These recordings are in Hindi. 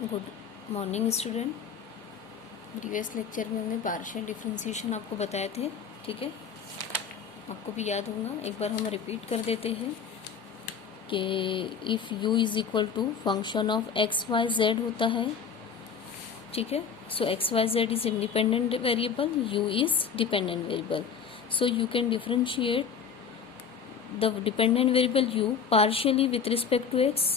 Good morning student. Previous lecture में हमने पार्शियल डिफरेंशिएशन आपको बताए थे, ठीक है। आपको भी याद होगा, एक बार हम रिपीट कर देते हैं कि if u is equal to function of x y z होता है, ठीक है। So x y z is independent variable, u is dependent variable. So you can differentiate the dependent variable u partially with respect to x,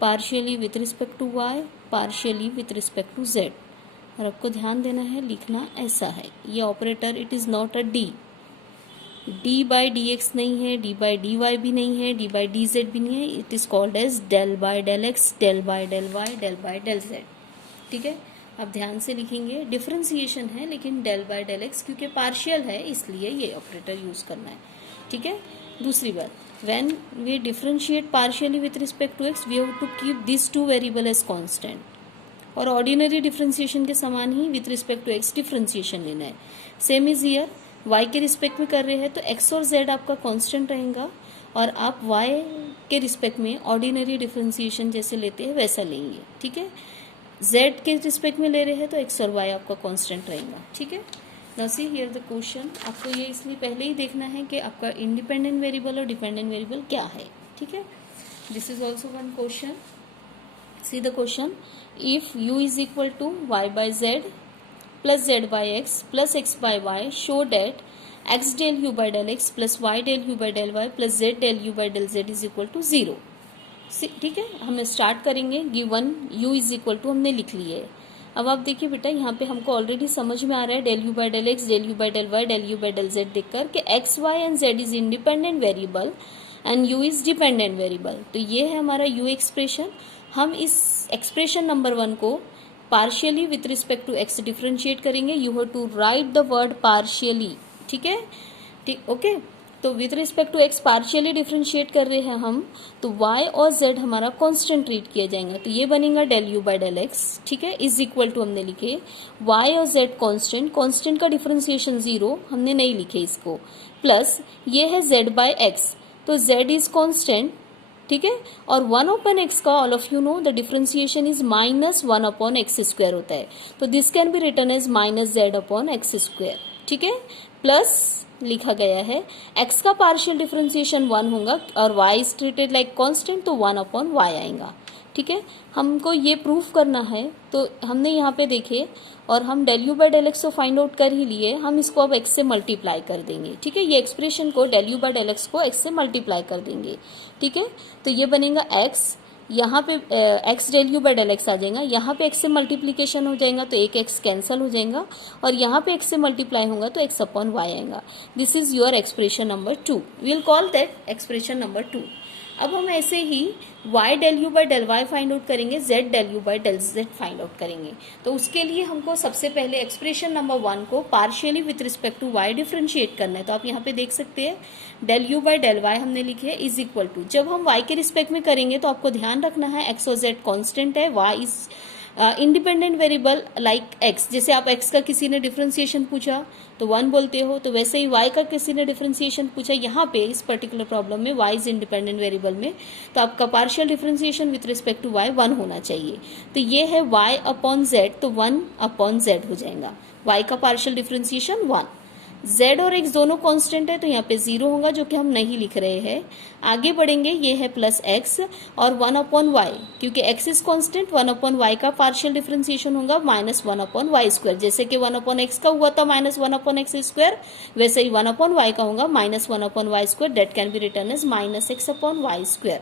partially with respect to y, partially with respect to z। और आपको ध्यान देना है, लिखना ऐसा है, ये operator it is not a D by D x नहीं है, डी बाई डी वाई भी नहीं है, डी बाई डी जेड भी नहीं है। It is called as del by del x, del by del y, del by del z, ठीक है। आप ध्यान से लिखेंगे, डिफरेंशिएशन है लेकिन डेल बाय डेल एक्स क्योंकि पार्शियल है इसलिए ये ऑपरेटर यूज़ करना है, ठीक है। दूसरी बात, when we differentiate partially with respect to x we have to keep these two variable as constant। और ऑर्डिनरी डिफरेंशिएशन के समान ही with respect to x differentiation लेना है। सेम इज ईयर y के रिस्पेक्ट में कर रहे हैं तो x और z आपका कांस्टेंट रहेगा और आप y के रिस्पेक्ट में ऑर्डिनरी डिफरेंशिएशन जैसे लेते हैं वैसा लेंगे, ठीक है। z के रिस्पेक्ट में ले रहे हैं तो x और y आपका कांस्टेंट रहेगा, ठीक है। Now see here the question. आपको ये इसलिए पहले ही देखना है कि आपका इंडिपेंडेंट वेरिएबल और डिपेंडेंट वेरिएबल क्या है, ठीक है। This is also one question. See the question, if u is equal to y by z plus z by x plus x by y, show that x del u by del x plus y del u by del y plus z del u by del z is equal to 0। ठीक है, हम स्टार्ट करेंगे। Given u is equal to हमने लिख लिए है। अब आप देखिए बेटा, यहाँ पे हमको ऑलरेडी समझ में आ रहा है del u by del x, del u by del y, del u by del z देखकर कि x y and z is independent variable and u is dependent variable. तो ये है हमारा यू एक्सप्रेशन। हम इस एक्सप्रेशन नंबर 1 को partially with respect to x differentiate करेंगे। You have to write the word partially, ठीक है, ठीक, ओके। तो with respect to x partially differentiate कर रहे हैं हम, तो y और z हमारा कांस्टेंट ट्रीट किया जाएगा। तो ये बनेगा del u by del x, ठीक है, इज इक्वल टू हमने लिखे y और z कांस्टेंट, कांस्टेंट का डिफरेंशिएशन 0 हमने नहीं लिखे इसको, प्लस ये है z बाय एक्स, तो z इज कांस्टेंट, ठीक है। और 1/x का all of you know the differentiation is minus 1/x square होता है, तो this can be written as minus z/x square, ठीक है। प्लस लिखा गया है x का पार्शियल डिफरेंशिएशन 1 होगा और y is treated like constant, तो 1/y आएगा, ठीक है। हमको ये प्रूफ करना है, तो हमने यहाँ पे देखे और हम del u by del x को फाइंड आउट कर ही लिए, हम इसको अब x से मल्टीप्लाई कर देंगे, ठीक है। ये एक्सप्रेशन को del u by del x को x से मल्टीप्लाई कर देंगे, ठीक है। तो ये बनेगा x, यहाँ पे x del u by del x आ जाएगा, यहाँ पे x से मल्टीप्लीकेशन हो जाएगा तो एक x कैंसिल हो जाएगा और यहाँ पे x से मल्टीप्लाई होगा तो x/y आएगा। This is your expression number 2। We will call that expression number 2। अब हम ऐसे ही y del u by del y find out करेंगे, z del u by del z find out करेंगे। तो उसके लिए हमको सबसे पहले एक्सप्रेशन नंबर 1 को partially with respect to y differentiate करना है। तो आप यहाँ पे देख सकते हैं del u by del y हमने लिखे है इज इक्वल टू, जब हम y के रिस्पेक्ट में करेंगे तो आपको ध्यान रखना है x और z कॉन्स्टेंट है, y is independent variable like x। जैसे आप x का किसी ने डिफरेंशिएशन पूछा तो 1 बोलते हो, तो वैसे ही y का किसी ने डिफरेंशिएशन पूछा, यहाँ पे इस पर्टिकुलर प्रॉब्लम में y इज इंडिपेंडेंट वेरिएबल में, तो आपका partial differentiation with respect to y 1 होना चाहिए। तो ये है y/z, तो 1/z हो जाएगा। y का पार्शियल डिफरेंशिएशन 1, z और x दोनों कांस्टेंट है तो यहाँ पे 0 होगा जो कि हम नहीं लिख रहे हैं। आगे बढ़ेंगे, ये है प्लस x और 1/y, क्योंकि x इज कांस्टेंट, 1/y का पार्शियल डिफरेंशिएशन होगा माइनस 1/y स्क्वायर। जैसे कि 1/x का हुआ था माइनस 1/x स्क्वायर, वैसे ही 1/y का होगा minus 1/y square. That can be return as minus x/y square.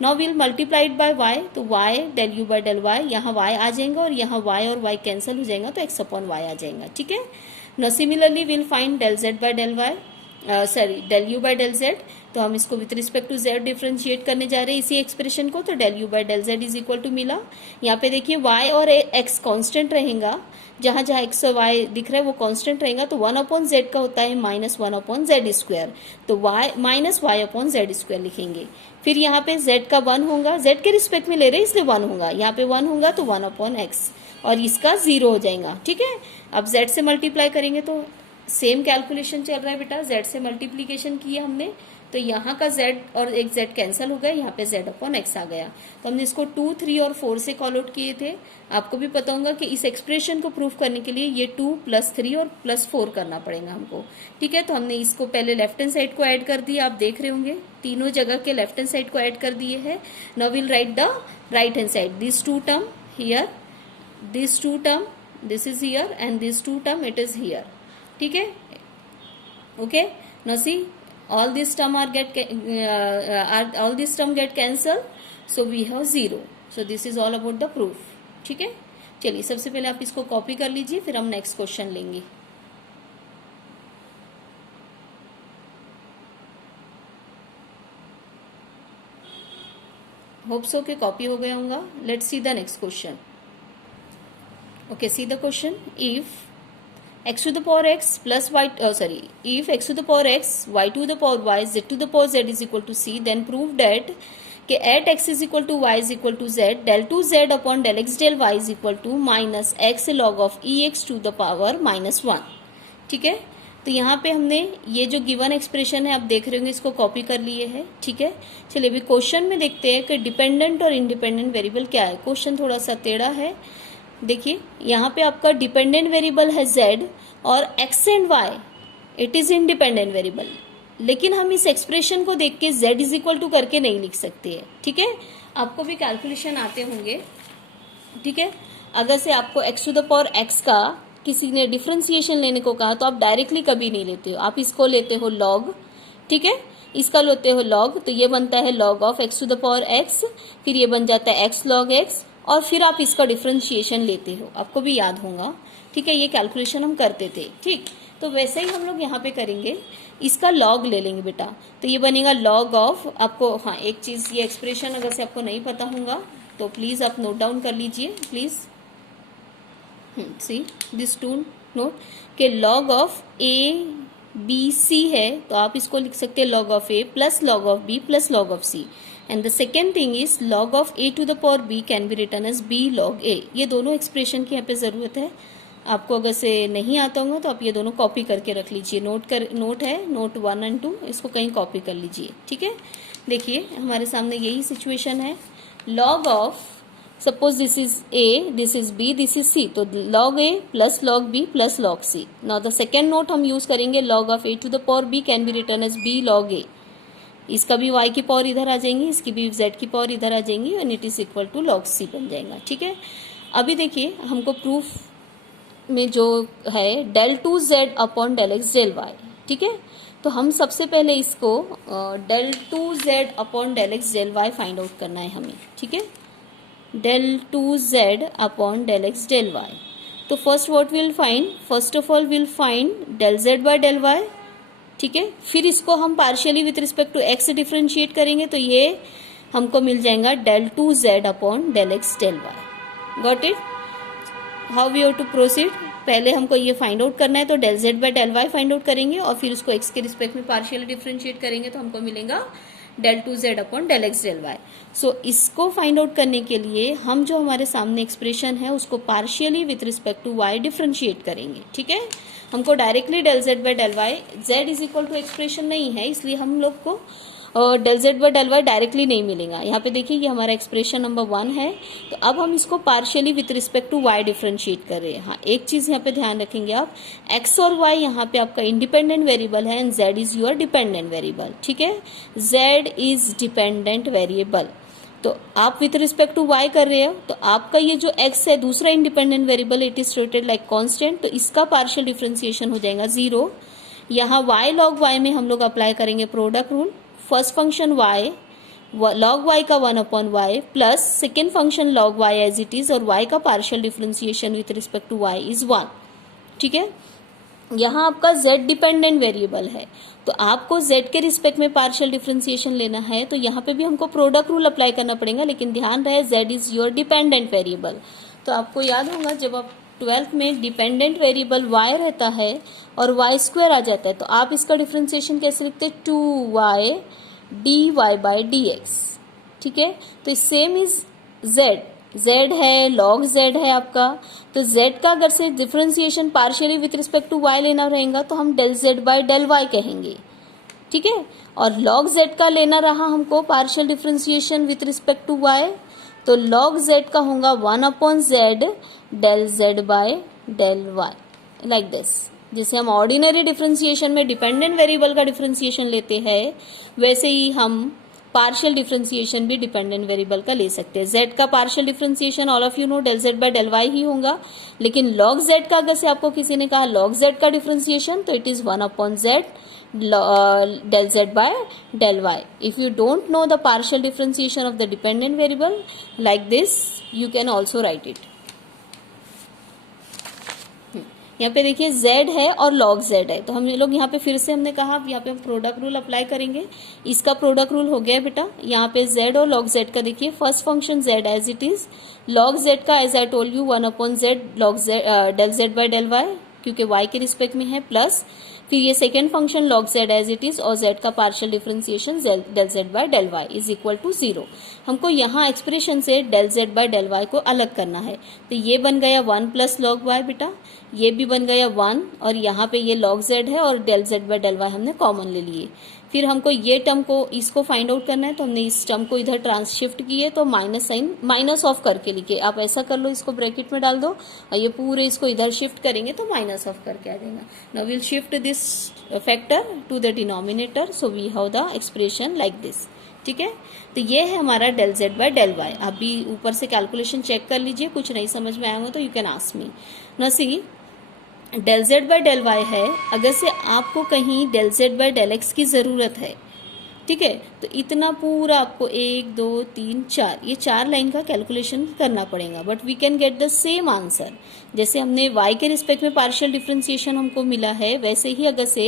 Now will multiply it by y, तो y del u by del y, यहाँ y आ जाएगा और यहाँ y और y कैंसिल हो जाएगा तो x/y आ जाएगा, ठीक है। Now similarly we'll find del z by del y, del u by del z। तो हम इसको with respect to z differentiate करने जा रहे हैं इसी एक्सप्रेशन को, तो del u by del z is equal to मिला। यहाँ पे देखिए y और x कांस्टेंट रहेगा, जहाँ जहाँ x और y दिख रहा है वो कांस्टेंट रहेगा, तो 1/z का होता है माइनस 1/z स्क्वायर, तो y माइनस y/z स्क्वायर लिखेंगे। फिर यहाँ पे z का 1 होगा, z के रिस्पेक्ट में ले रहे हैं इसलिए 1 होगा, यहाँ पे 1 होगा तो 1/x और इसका 0 हो जाएगा, ठीक है। अब z से मल्टीप्लाई करेंगे तो सेम कैलकुलेशन चल रहा है बेटा, z से मल्टीप्लीकेशन किए हमने तो यहाँ का z और एक z कैंसिल हो गया, यहाँ पे z अपॉन x आ गया। तो हमने इसको 2, 3 और 4 से कॉल आउट किए थे। आपको भी पता होगा कि इस एक्सप्रेशन को प्रूफ करने के लिए ये 2 + 3 और +4 करना पड़ेगा हमको, ठीक है। तो हमने इसको पहले लेफ्ट हैंड साइड को ऐड कर दिया, आप देख रहे होंगे तीनों जगह के लेफ्ट हैंड साइड को ऐड कर दिए हैं। Now will write the right hand side, this 2 term here, this 2 term, this is here and this 2 term it is here, ठीक है। Okay, now see all this term get cancelled, so we have 0. so this is all about the proof, ठीक है। चलिए सबसे पहले आप इसको कॉपी कर लीजिए, फिर हम नेक्स्ट क्वेश्चन लेंगे। होप सो के कॉपी हो गया होगा। Let's see the next question. Okay, C the question. If x to the power x plus y, if x to the power x, y to the power y, z to the power z is equal to c, then prove that कि at x is equal to y is equal to z, del 2z upon del x del y is equal to minus x log of ex to the power -1, ठीक है। तो यहाँ पे हमने ये जो गिवन एक्सप्रेशन है आप देख रहे होंगे, इसको कॉपी कर लिए है, ठीक है। चलिए अभी क्वेश्चन में देखते हैं कि डिपेंडेंट और इंडिपेंडेंट वेरिएबल क्या है। क्वेश्चन थोड़ा सा टेढ़ा है, देखिए यहाँ पे आपका डिपेंडेंट वेरिएबल है z और x and y it is independent variable, लेकिन हम इस एक्सप्रेशन को देख के z इज इक्वल टू करके नहीं लिख सकते हैं, ठीक है। आपको भी कैलकुलेशन आते होंगे, ठीक है। अगर से आपको x to the power x का किसी ने डिफरेंशिएशन लेने को कहा तो आप डायरेक्टली कभी नहीं लेते हो, आप इसको लेते हो लॉग, ठीक है। इसका लेते हो लॉग, तो ये बनता है log of x to the power x, फिर ये बन जाता है x log x, और फिर आप इसका डिफरेंशिएशन लेते हो, आपको भी याद होगा, ठीक है। ये कैलकुलेशन हम करते थे, ठीक। तो वैसे ही हम लोग यहाँ पे करेंगे, इसका लॉग ले लेंगे बेटा, तो ये बनेगा लॉग ऑफ, आपको हाँ एक चीज, ये एक्सप्रेशन अगर से आपको नहीं पता होगा तो प्लीज आप नोट डाउन कर लीजिए please. See this to note के log of a b c है, तो आप इसको लिख सकते हैं log of a plus log of b plus log of c, and the second thing is log of a to the power b can be written as b log a। ये दोनों एक्सप्रेशन की यहाँ पे जरूरत है, आपको अगर से नहीं आता होगा तो आप ये दोनों कॉपी करके रख लीजिए, नोट है, नोट 1 और 2, इसको कहीं कॉपी कर लीजिए, ठीक है। देखिए हमारे सामने यही सिचुएशन है, log of suppose this is a, this is b, this is c, तो log a plus log b plus log c। Now the second note हम यूज करेंगे, log of a to the power b can be return as b log a। इसका भी y की पावर इधर आ जाएंगी, इसकी भी z की पावर इधर आ जाएंगी, and it is equal to log c बन जाएगा, ठीक है। अभी देखिए हमको प्रूफ में जो है del 2z upon del x del y, ठीक है। तो हम सबसे पहले इसको del 2z upon del x del y find out करना है हमें, ठीक है। del 2z upon del x del y, तो first what will find, first of all will find del z by del y, ठीक है। फिर इसको हम partially with respect to x से डिफरेंशिएट करेंगे, तो ये हमको मिल जाएगा del 2z upon del x del y। Got it? How we have to proceed, पहले हमको ये फाइंड आउट करना है, तो del z by del y find out करेंगे और फिर उसको x के रिस्पेक्ट में पार्शियली डिफरेंशिएट करेंगे, तो हमको मिलेगा del 2z upon del x del y। सो इसको फाइंड आउट करने के लिए हम जो हमारे सामने एक्सप्रेशन है उसको partially with respect to y differentiate करेंगे, ठीक है। हमको directly del z by del y, z is equal to expression नहीं है, इसलिए हम लोग को del z by del y directly नहीं मिलेगा। यहाँ पे देखिए ये हमारा एक्सप्रेशन नंबर 1 है, तो अब हम इसको partially with respect to y differentiate कर रहे हैं। हाँ एक चीज यहाँ पे ध्यान रखेंगे आप, x और y यहाँ पे आपका इंडिपेंडेंट वेरिएबल है and z is your dependent variable, ठीक है। z इज डिपेंडेंट वेरिएबल, तो आप विथ रिस्पेक्ट टू y कर रहे हो, तो आपका ये जो x है दूसरा independent variable, it is treated like constant, तो इसका पार्शियल डिफरेंशिएशन हो जाएगा 0। यहाँ y log y में हम लोग अप्लाई करेंगे product rule, first function y log y का 1 upon y plus second function log y as it is, और y का partial differentiation with respect to y is 1, ठीक है। यहाँ आपका z डिपेंडेंट वेरिएबल है, तो आपको z के रिस्पेक्ट में पार्शियल डिफरेंशिएशन लेना है, तो यहाँ पे भी हमको प्रोडक्ट रूल अप्लाई करना पड़ेगा, लेकिन ध्यान रहे z is your dependent variable. तो आपको याद होगा जब आप 12th में डिपेंडेंट वेरिएबल y रहता है और y स्क्वायर आ जाता है, तो आप इसका डिफरेंशिएशन कैसे लिखते हैं, 2y dy by dx, ठीक है। तो सेम इज z है, log z है आपका, तो z का अगर से differentiation partially with respect to y लेना रहेगा तो हम del z by del y कहेंगे, ठीक है। और log z का लेना रहा हमको partial differentiation with respect to y, तो log z का होगा 1/z del z by del y, like this. जैसे हम ऑर्डिनरी डिफरेंशिएशन में डिपेंडेंट वेरिएबल का डिफरेंशिएशन लेते हैं, वैसे ही हम पार्शियल डिफरेंशिएशन भी डिपेंडेंट वेरिएबल का ले सकते हैं। z का partial differentiation all of you know del z by del y ही होगा, लेकिन log z का अगर से आपको किसी ने कहा log z का डिफरेंशिएशन, तो it is 1/z del z by del y. If you don't know the partial differentiation of the dependent variable like this, you can also write it. यहाँ पे देखिए z है और log z है, तो हम लोग यहाँ पे फिर से हमने कहा यहाँ पे हम प्रोडक्ट रूल अप्लाई करेंगे। इसका प्रोडक्ट रूल हो गया बेटा। यहाँ पे z और log z का देखिए, first function z as it is, log z का as I told you 1/z log z del z by del y, क्योंकि y के रिस्पेक्ट में है, प्लस फिर ये second function log z as it is और z का partial differentiation del z by del y is equal to 0। हमको यहाँ एक्सप्रेशन से del z by del y को अलग करना है, तो ये बन गया 1 प्लस log y बेटा, ये भी बन गया 1, और यहाँ पे ये log z है और del z by del y हमने कॉमन ले लिए। फिर हमको ये टर्म को इसको फाइंड आउट करना है, तो हमने इस टर्म को इधर ट्रांसशिफ्ट किए, तो माइनस साइन माइनस ऑफ करके लिखे। आप ऐसा कर लो, इसको ब्रैकेट में डाल दो और ये पूरे इसको इधर शिफ्ट करेंगे तो माइनस ऑफ करके आ जाएगा। Now will shift this factor to the denominator, so we have the expression like this. ठीक है, तो ये है हमारा del z by del y। आप भी ऊपर से कैलकुलेशन चेक कर लीजिए, कुछ नहीं समझ में आएगा तो यू कैन आस्क मी। ना सी del z by del y है, अगर से आपको कहीं del z by del x की ज़रूरत है, ठीक है, तो इतना पूरा आपको 1 2 3 4 ये 4 लाइन का कैलकुलेशन करना पड़ेगा, but we can get the same answer. जैसे हमने y के रिस्पेक्ट में पार्शियल डिफरेंशिएशन हमको मिला है, वैसे ही अगर से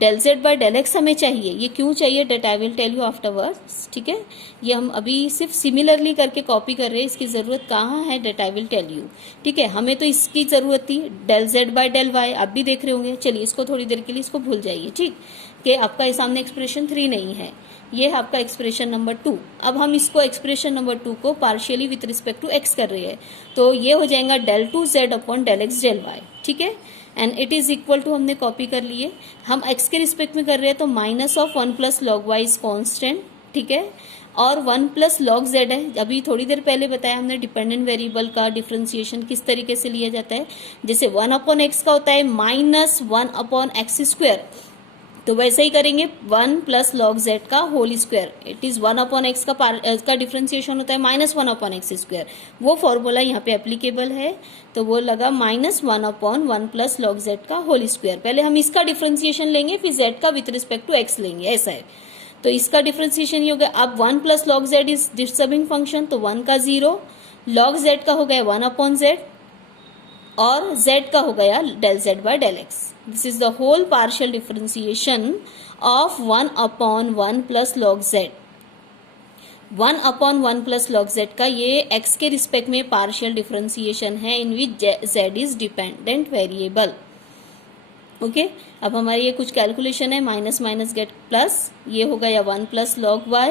del z by del x हमें चाहिए। ये क्यों चाहिए that I will tell you afterwards. ठीक है, ये हम अभी सिर्फ सिमिलरली करके कॉपी कर रहे हैं, इसकी ज़रूरत कहाँ है that I will tell you. ठीक है, हमें तो इसकी ज़रूरत थी del z by del y, आप भी देख रहे होंगे। चलिए इसको थोड़ी देर के लिए इसको भूल जाइए, ठीक, कि आपका सामने एक्सप्रेशन 3 नहीं है, ये है आपका एक्सप्रेशन नंबर 2। अब हम इसको एक्सप्रेशन नंबर 2 को partially with respect to x कर रहे हैं, तो ये हो जाएगा del 2z upon del x del y। ठीक है, and it is equal to हमने कॉपी कर लिए। हम x के रिस्पेक्ट में कर रहे हैं, तो minus of 1 plus log y is constant. ठीक है, और 1 प्लस log z है। अभी थोड़ी देर पहले बताया हमने डिपेंडेंट वेरिएबल का डिफरेंशिएशन किस तरीके से लिया जाता है। जैसे 1 अपॉन x का होता है माइनस 1 अपॉन एक्स स्क्वायर, तो वैसे ही करेंगे 1 प्लस log z का whole square. It is 1 upon x का डिफरेंशिएशन होता है माइनस 1 अपॉन एक्स स्क्वायर। वो फॉर्मूला यहाँ पे एप्लीकेबल है, तो वो लगा minus 1 upon 1 plus log z का होल स्क्वायर। पहले हम इसका डिफरेंशिएशन लेंगे, फिर z का विथ रिस्पेक्ट टू x लेंगे, ऐसा है। तो इसका डिफरेंशिएशन ही हो गया। अब 1 plus log z is disturbing function, तो 1 का 0, log z का हो गया 1 अपॉन z, और z का हो गया del z by del x। This is the whole partial differentiation of 1 upon 1 plus log z। 1 upon 1 plus log z का ये x के रिस्पेक्ट में पार्शियल डिफरेंशिएशन है, इन विच z is dependent variable. Okay, अब हमारी ये कुछ कैलकुलेशन है, माइनस माइनस गेट प्लस, ये हो गया 1 plus log y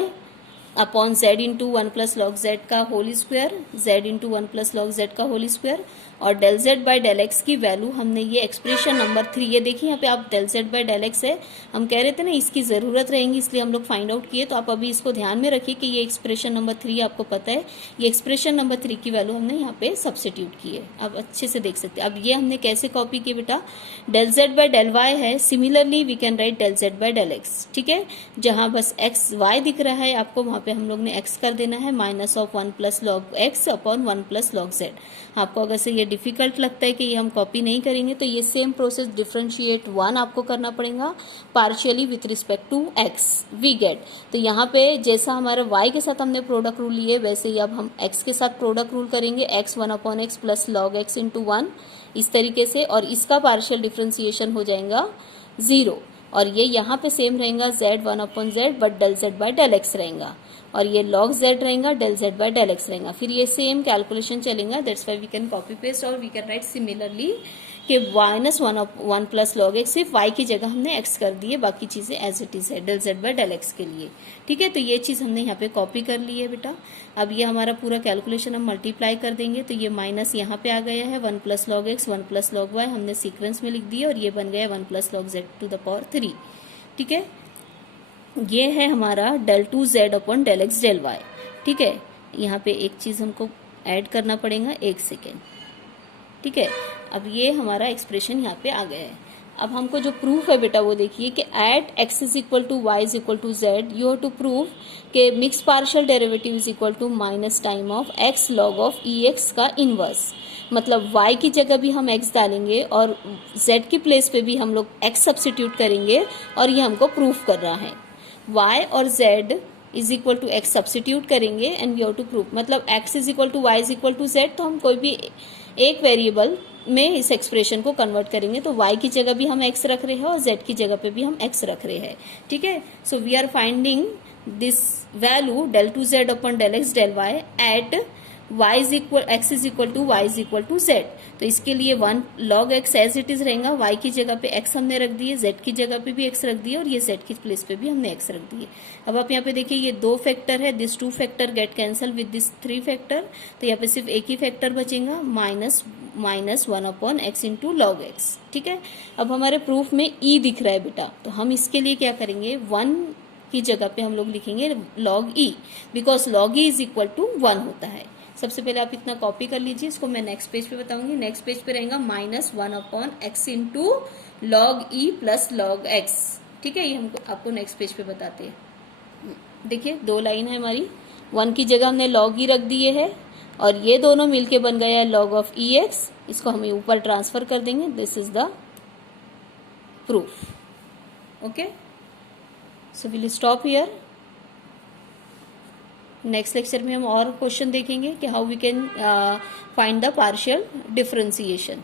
upon z into 1 plus log z का whole square, z into 1 plus log z का होल स्क्वायर, और del z by del x की वैल्यू हमने ये एक्सप्रेशन नंबर 3, ये देखिए यहाँ पे आप del z by del x है, हम कह रहे थे ना इसकी ज़रूरत रहेगी, इसलिए हम लोग फाइंड आउट किए। तो आप अभी इसको ध्यान में रखिए कि ये एक्सप्रेशन नंबर 3 आपको पता है, ये एक्सप्रेशन नंबर 3 की वैल्यू हमने यहाँ पे सब्सिट्यूट की है। आप अच्छे से देख सकते हैं। अब ये हमने कैसे कॉपी किए बेटा, del z by del y है, similarly we can write del z by del x। ठीक है, जहाँ बस x y दिख रहा है आपको, वहाँ पे हम लोग ने x कर देना है, minus of 1 plus log x upon 1 plus log z। आपको अगर से ये डिफिकल्ट लगता है कि ये हम कॉपी नहीं करेंगे, तो ये सेम प्रोसेस डिफरेंशिएट 1 आपको करना पड़ेगा partially with respect to x we get. तो यहाँ पे जैसा हमारे y के साथ हमने प्रोडक्ट रूल लिए, वैसे ही अब हम x के साथ प्रोडक्ट रूल करेंगे, x 1 upon x plus log x into 1 इस तरीके से, और इसका पार्शियल डिफरेंशिएशन हो जाएगा 0, और ये यहाँ पे सेम रहेगा z 1 upon z, but del z by del x रहेगा, और ये log z रहेगा, del z by del x रहेगा। फिर ये सेम कैलकुलेशन चलेगा, that's why we can copy paste और वी कैन राइट सिमिलरली कि माइनस 1 प्लस log x, सिर्फ y की जगह हमने x कर दिए, बाकी चीज़ें एज इट इज है del z by del x के लिए। ठीक है, तो ये चीज़ हमने यहाँ पे कॉपी कर ली है बेटा। अब ये हमारा पूरा कैलकुलेशन हम मल्टीप्लाई कर देंगे, तो ये माइनस यहाँ पे आ गया है 1 plus log x 1 plus log y हमने सीक्वेंस में लिख दिया, और ये बन गया 1 plus log z to the power 3। ठीक है, ये है हमारा del 2z upon del x del y। ठीक है, यहाँ पे एक चीज हमको ऐड करना पड़ेगा, एक सेकेंड। ठीक है, अब ये हमारा एक्सप्रेशन यहाँ पे आ गया है। अब हमको जो प्रूफ है बेटा वो देखिए कि at x is equal to y is equal to z you have to prove के mix partial derivative is equal to minus time of x log of e x का इनवर्स। मतलब y की जगह भी हम x डालेंगे और z की प्लेस पे भी हम लोग x सब्स्टिट्यूट करेंगे, और ये हमको प्रूफ कर रहा है। y और z is equal to x substitute करेंगे and we have to prove, मतलब x is equal to y is equal to z, तो हम कोई भी एक वेरिएबल में इस एक्सप्रेशन को कन्वर्ट करेंगे, तो y की जगह भी हम x रख रहे हैं और z की जगह पे भी हम x रख रहे हैं। ठीक है, so we are finding this value del 2z upon del x del y at y is equal x is equal to y is equal to z। तो इसके लिए 1 log x एज इट इज रहेगा, y की जगह पे x हमने रख दिए, z की जगह पे भी x रख दिए और ये z की प्लेस पे भी हमने x रख दिए। अब आप यहाँ पे देखिए ये 2 फैक्टर है, this 2 factor get cancel with this 3 factor, तो यहाँ पे सिर्फ एक ही फैक्टर बचेगा, minus 1 upon x into log x. ठीक है, अब हमारे प्रूफ में e दिख रहा है बेटा, तो हम इसके लिए क्या करेंगे, 1 की जगह पे हम लोग लिखेंगे log e, because log e is equal to 1 होता है। सबसे पहले आप इतना कॉपी कर लीजिए, इसको मैं नेक्स्ट पेज पे बताऊंगी। नेक्स्ट पेज पे रहेगा minus 1 upon x into log E plus log x. ठीक है, ये हमको आपको नेक्स्ट पेज पे बताते हैं। देखिए 2 लाइन है हमारी, 1 की जगह हमने लॉग ई रख दिए है और ये दोनों मिलके बन गया है लॉग ऑफ ई एक्स, इसको हमें ऊपर ट्रांसफर कर देंगे। This is the proof. Okay, so will stop here. Next lecture में हम और क्वेश्चन देखेंगे कि how we can find the partial differentiation.